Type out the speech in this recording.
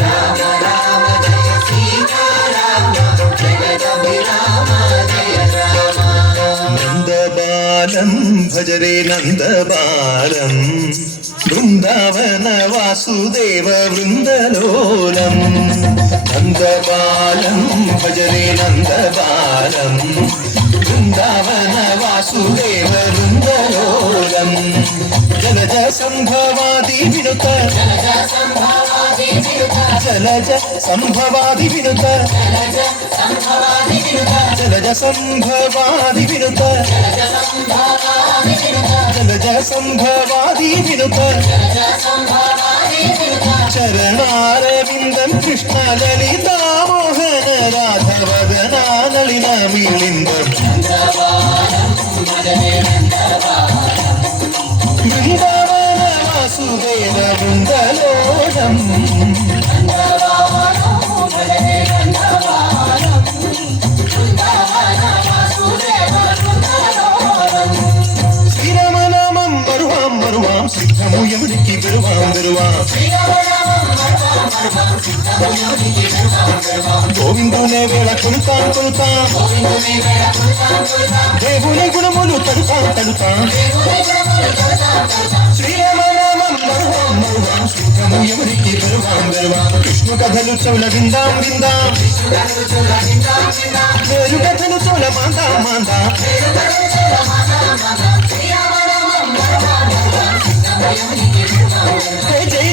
రామ రామ జయ సీతారామ జగదభిరామ జయ రామ. నందబాలం భజరే నందబాలం బృందావన వాసుదేవ వృందలోలం. నందబాలం భజరే నందబాలం బృందావన వాసుదేవ వృందలోలం. జలజ సంభవాది వినుత జలజ సంభవాది వినుత జలజ సంభవాది వినుత జలజ సంభవాది వినుత చరణారవిందం కృష్ణ లలితా మోహన రాధవదనా నళిన మిళిందం బృందావన వాసుదేవ బృందలోలం. శ్రీరామనామం మరువాం మరువాం సిద్ధము యముడికి విరువాం విరువాం. గోవిందునే వేళ కొలుతాం కొలుతాం దేవుని గుణములు తడుతాం తడుతాం. శ్రీరామనామం మరువాం మరువాం సిద్ధము యముడికి విరువాం విరువాం. విష్ణు కథలు చౌల విందాం విందాం వేరు కథలు చౌల మాందాం మాందాం. జై జై